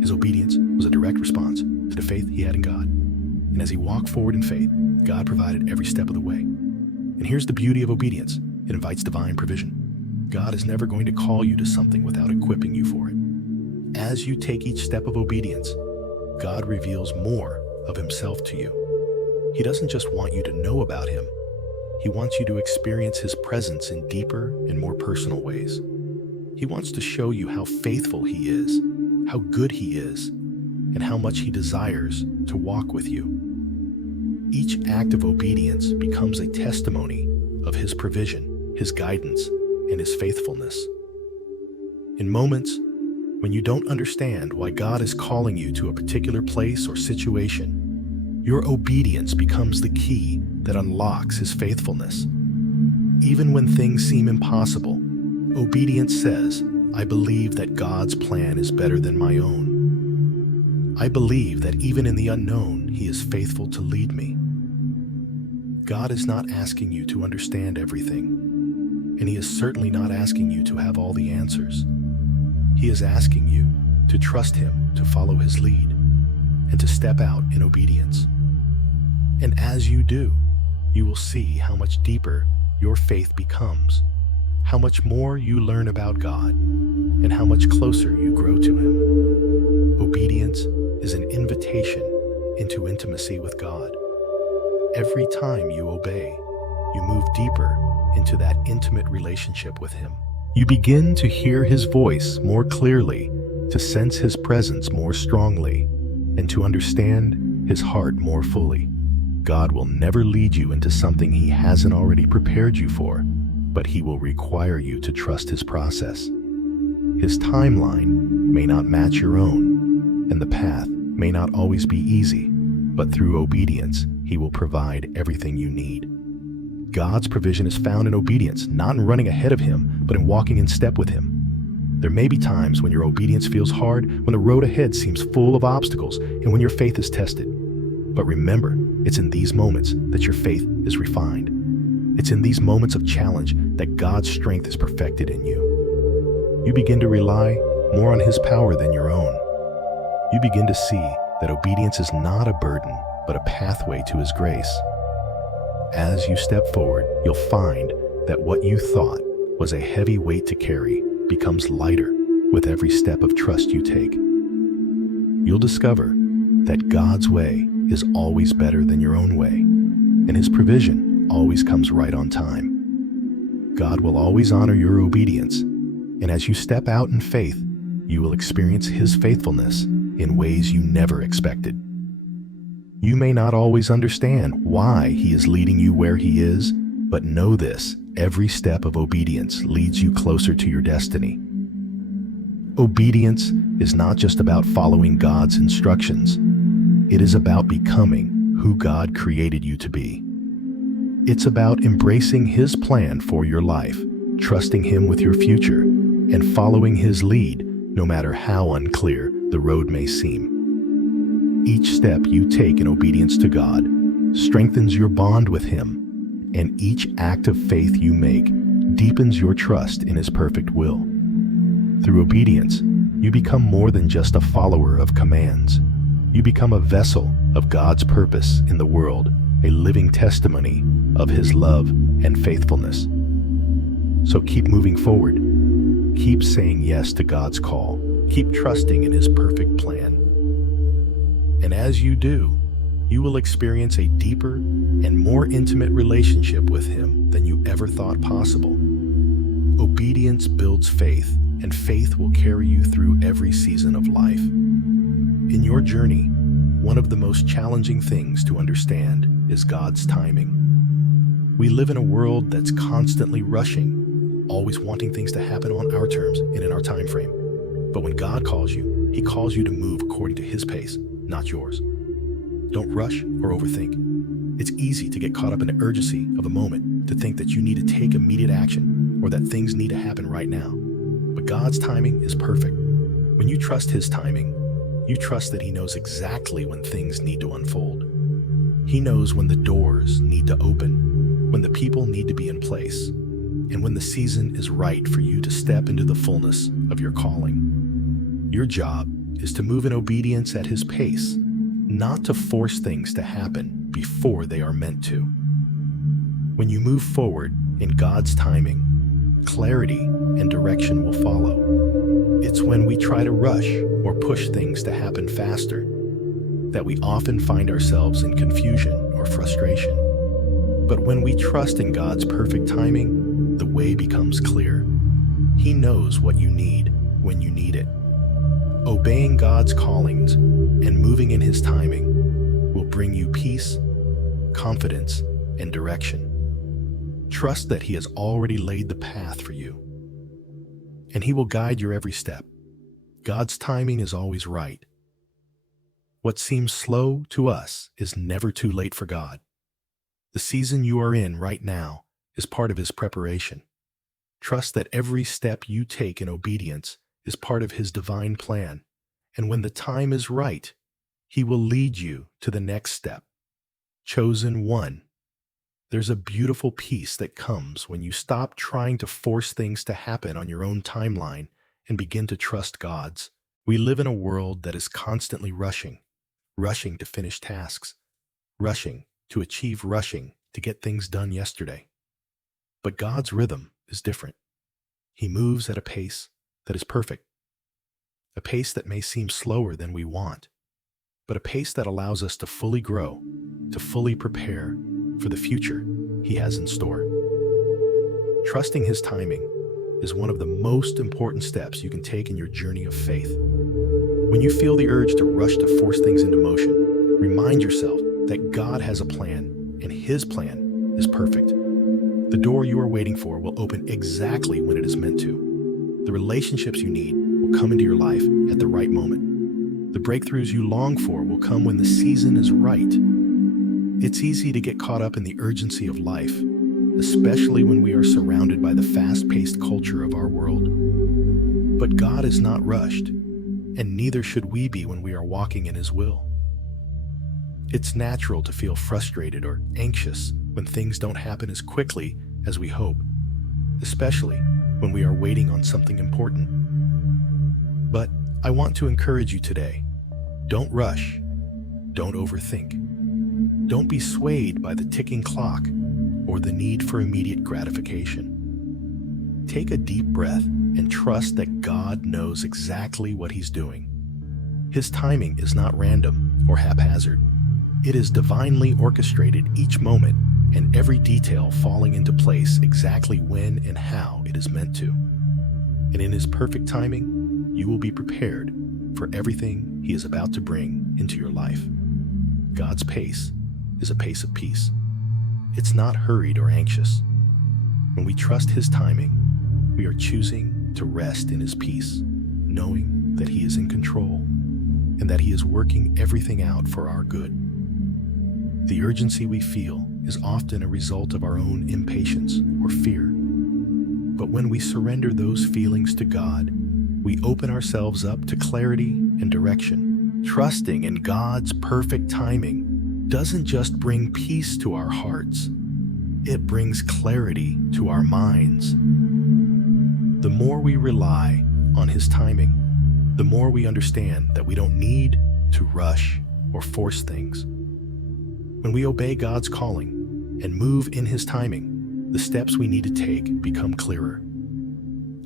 His obedience was a direct response to the faith he had in God. And as he walked forward in faith, God provided every step of the way. And here's the beauty of obedience. It invites divine provision. God is never going to call you to something without equipping you for it. As you take each step of obedience, God reveals more of himself to you. He doesn't just want you to know about him. He wants you to experience his presence in deeper and more personal ways. He wants to show you how faithful he is, how good he is, and how much he desires to walk with you. Each act of obedience becomes a testimony of his provision, his guidance, and his faithfulness. In moments when you don't understand why God is calling you to a particular place or situation, your obedience becomes the key that unlocks his faithfulness. Even when things seem impossible, obedience says, I believe that God's plan is better than my own. I believe that even in the unknown, he is faithful to lead me. God is not asking you to understand everything, and he is certainly not asking you to have all the answers. He is asking you to trust him, to follow his lead, and to step out in obedience. And as you do, you will see how much deeper your faith becomes, how much more you learn about God, and how much closer you grow to him. Obedience is an invitation into intimacy with God. Every time you obey, you move deeper into that intimate relationship with him. You begin to hear his voice more clearly, to sense his presence more strongly, and to understand his heart more fully. God will never lead you into something he hasn't already prepared you for, but he will require you to trust his process. His timeline may not match your own, and the path may not always be easy, but through obedience, he will provide everything you need. God's provision is found in obedience, not in running ahead of him, but in walking in step with him. There may be times when your obedience feels hard, when the road ahead seems full of obstacles, and when your faith is tested. But remember, it's in these moments that your faith is refined. It's in these moments of challenge that God's strength is perfected in you. You begin to rely more on his power than your own. You begin to see that obedience is not a burden, but a pathway to his grace. As you step forward, you'll find that what you thought was a heavy weight to carry becomes lighter with every step of trust you take. You'll discover that God's way is always better than your own way, and his provision always comes right on time. God will always honor your obedience, and as you step out in faith, you will experience his faithfulness in ways you never expected. You may not always understand why he is leading you where he is, but know this: every step of obedience leads you closer to your destiny. Obedience is not just about following God's instructions. It is about becoming who God created you to be. It's about embracing his plan for your life, trusting him with your future, and following his lead, no matter how unclear the road may seem. Each step you take in obedience to God strengthens your bond with him, and each act of faith you make deepens your trust in his perfect will. Through obedience, you become more than just a follower of commands. You become a vessel of God's purpose in the world, a living testimony of his love and faithfulness. So keep moving forward. Keep saying yes to God's call. Keep trusting in his perfect plan. And as you do, you will experience a deeper and more intimate relationship with him than you ever thought possible. Obedience builds faith, and faith will carry you through every season of life. In your journey, one of the most challenging things to understand is God's timing. We live in a world that's constantly rushing, always wanting things to happen on our terms and in our time frame. But when God calls you, He calls you to move according to His pace, not yours. Don't rush or overthink. It's easy to get caught up in the urgency of a moment, to think that you need to take immediate action or that things need to happen right now. But God's timing is perfect. When you trust His timing, you trust that He knows exactly when things need to unfold. He knows when the doors need to open, when the people need to be in place, and when the season is right for you to step into the fullness of your calling. Your job is to move in obedience at His pace, not to force things to happen before they are meant to. When you move forward in God's timing, clarity and direction will follow. It's when we try to rush or push things to happen faster that we often find ourselves in confusion or frustration. But when we trust in God's perfect timing, the way becomes clear. He knows what you need when you need it. Obeying God's callings and moving in His timing will bring you peace, confidence, and direction. Trust that He has already laid the path for you, and He will guide your every step. God's timing is always right. What seems slow to us is never too late for God. The season you are in right now is part of His preparation. Trust that every step you take in obedience is part of His divine plan, and when the time is right, He will lead you to the next step. Chosen one. There's a beautiful peace that comes when you stop trying to force things to happen on your own timeline and begin to trust God's. We live in a world that is constantly rushing to finish tasks, rushing to achieve, rushing to get things done yesterday. But God's rhythm is different. He moves at a pace that is perfect, a pace that may seem slower than we want, but a pace that allows us to fully grow, to fully prepare for the future He has in store. Trusting His timing is one of the most important steps you can take in your journey of faith. When you feel the urge to rush to force things into motion, remind yourself that God has a plan, and His plan is perfect. The door you are waiting for will open exactly when it is meant to. The relationships you need will come into your life at the right moment. The breakthroughs you long for will come when the season is right. It's easy to get caught up in the urgency of life, especially when we are surrounded by the fast-paced culture of our world. But God is not rushed, and neither should we be when we are walking in His will. It's natural to feel frustrated or anxious when things don't happen as quickly as we hope, especially when we are waiting on something important. But I want to encourage you today. Don't rush. Don't overthink. Don't be swayed by the ticking clock or the need for immediate gratification. Take a deep breath and trust that God knows exactly what He's doing. His timing is not random or haphazard. It is divinely orchestrated, each moment and every detail falling into place exactly when and how it is meant to. And in His perfect timing, you will be prepared for everything He is about to bring into your life. God's pace is a pace of peace. It's not hurried or anxious. When we trust His timing, we are choosing to rest in His peace, knowing that He is in control and that He is working everything out for our good. The urgency we feel is often a result of our own impatience or fear. But when we surrender those feelings to God, we open ourselves up to clarity and direction. Trusting in God's perfect timing doesn't just bring peace to our hearts, it brings clarity to our minds. The more we rely on His timing, the more we understand that we don't need to rush or force things. When we obey God's calling and move in His timing, the steps we need to take become clearer.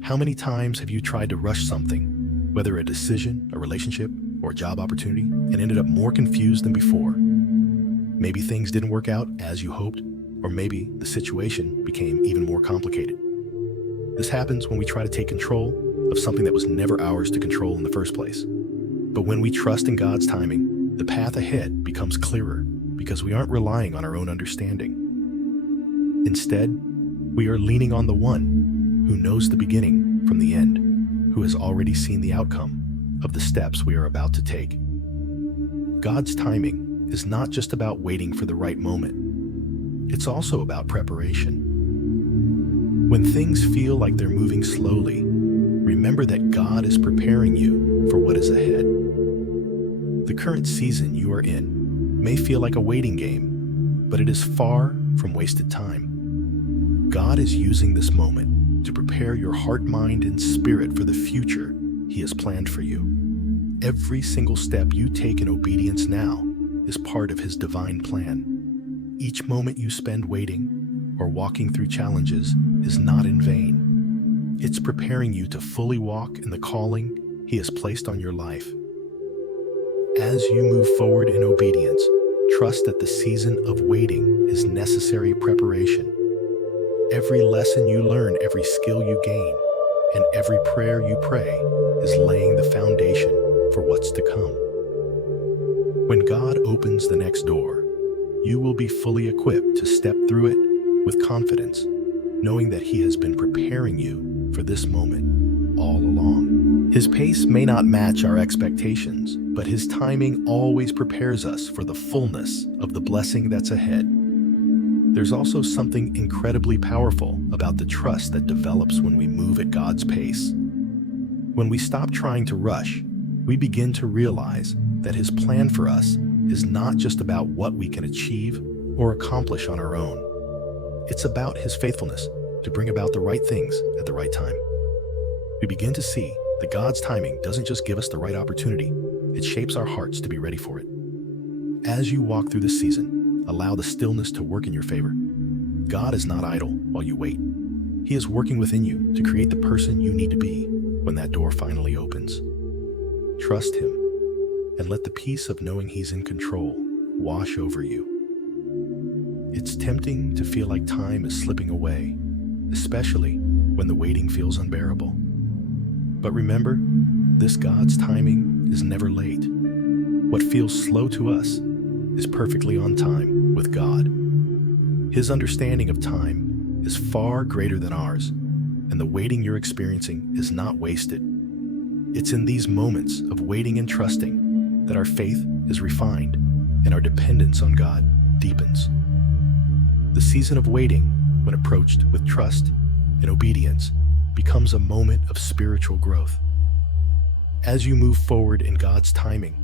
How many times have you tried to rush something, whether a decision, a relationship, or a job opportunity, and ended up more confused than before? Maybe things didn't work out as you hoped, or maybe the situation became even more complicated. This happens when we try to take control of something that was never ours to control in the first place. But when we trust in God's timing, the path ahead becomes clearer because we aren't relying on our own understanding. Instead, we are leaning on the one who knows the beginning from the end, who has already seen the outcome of the steps we are about to take. God's timing is not just about waiting for the right moment. It's also about preparation. When things feel like they're moving slowly, remember that God is preparing you for what is ahead. The current season you are in may feel like a waiting game, but it is far from wasted time. God is using this moment to prepare your heart, mind, and spirit for the future He has planned for you. Every single step you take in obedience now is part of His divine plan. Each moment you spend waiting or walking through challenges is not in vain. It's preparing you to fully walk in the calling He has placed on your life. As you move forward in obedience, trust that the season of waiting is necessary preparation. Every lesson you learn, every skill you gain, and every prayer you pray is laying the foundation for what's to come. When God opens the next door, you will be fully equipped to step through it with confidence, knowing that He has been preparing you for this moment all along. His pace may not match our expectations, but His timing always prepares us for the fullness of the blessing that's ahead. There's also something incredibly powerful about the trust that develops when we move at God's pace. When we stop trying to rush, we begin to realize that His plan for us is not just about what we can achieve or accomplish on our own. It's about His faithfulness to bring about the right things at the right time. We begin to see that God's timing doesn't just give us the right opportunity, it shapes our hearts to be ready for it. As you walk through this season, allow the stillness to work in your favor. God is not idle while you wait. He is working within you to create the person you need to be when that door finally opens. Trust Him and let the peace of knowing He's in control wash over you. It's tempting to feel like time is slipping away, especially when the waiting feels unbearable. But remember, this God's timing is never late. What feels slow to us is perfectly on time with God. His understanding of time is far greater than ours, and the waiting you're experiencing is not wasted. It's in these moments of waiting and trusting that our faith is refined and our dependence on God deepens. The season of waiting, when approached with trust and obedience, becomes a moment of spiritual growth. As you move forward in God's timing,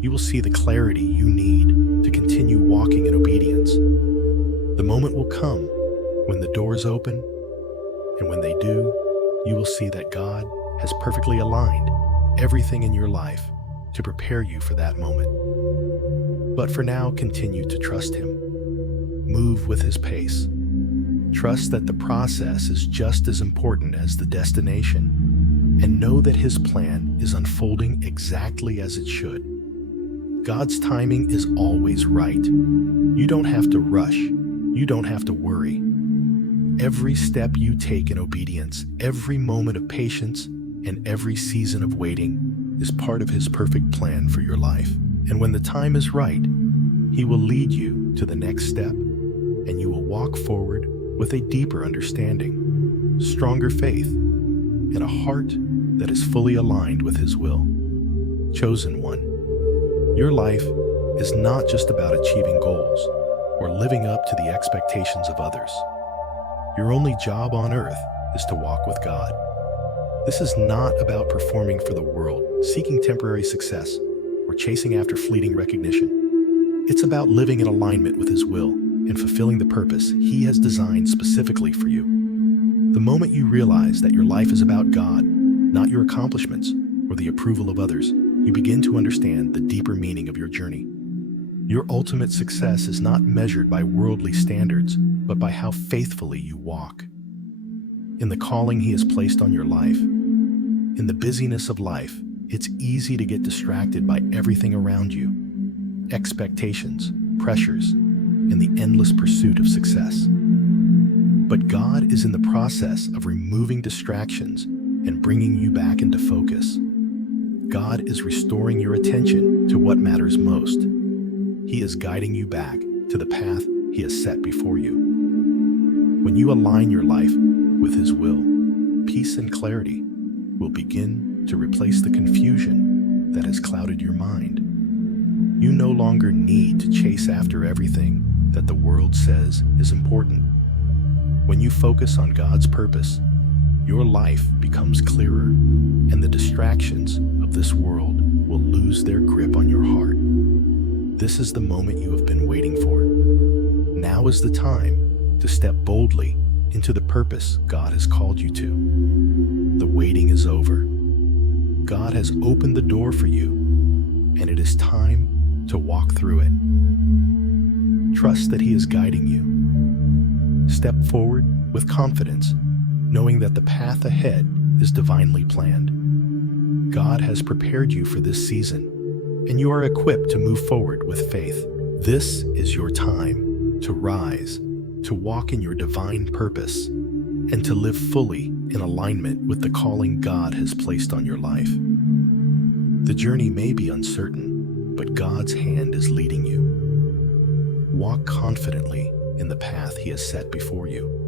you will see the clarity you need to continue walking in obedience. The moment will come when the doors open, and when they do, you will see that God has perfectly aligned everything in your life to prepare you for that moment. But for now, continue to trust Him. Move with His pace. Trust that the process is just as important as the destination, and know that His plan is unfolding exactly as it should. God's timing is always right. You don't have to rush. You don't have to worry. Every step you take in obedience, every moment of patience, and every season of waiting is part of His perfect plan for your life. And when the time is right, He will lead you to the next step, and you will walk forward with a deeper understanding, stronger faith, and a heart that is fully aligned with His will. Chosen one, your life is not just about achieving goals or living up to the expectations of others. Your only job on earth is to walk with God. This is not about performing for the world, seeking temporary success, or chasing after fleeting recognition. It's about living in alignment with His will and fulfilling the purpose He has designed specifically for you. The moment you realize that your life is about God, not your accomplishments or the approval of others, you begin to understand the deeper meaning of your journey. Your ultimate success is not measured by worldly standards, but by how faithfully you walk. In the calling He has placed on your life, in the busyness of life, it's easy to get distracted by everything around you, expectations, pressures, and the endless pursuit of success. But God is in the process of removing distractions and bringing you back into focus. God is restoring your attention to what matters most. He is guiding you back to the path He has set before you. When you align your life with His will, peace and clarity will begin to replace the confusion that has clouded your mind. You no longer need to chase after everything that the world says is important. When you focus on God's purpose, your life becomes clearer, and the distractions of this world will lose their grip on your heart. This is the moment you have been waiting for. Now is the time to step boldly into the purpose God has called you to. The waiting is over. God has opened the door for you, and it is time to walk through it. Trust that He is guiding you. Step forward with confidence, knowing that the path ahead is divinely planned. God has prepared you for this season, and you are equipped to move forward with faith. This is your time to rise, to walk in your divine purpose, and to live fully in alignment with the calling God has placed on your life. The journey may be uncertain, but God's hand is leading you. Walk confidently in the path He has set before you.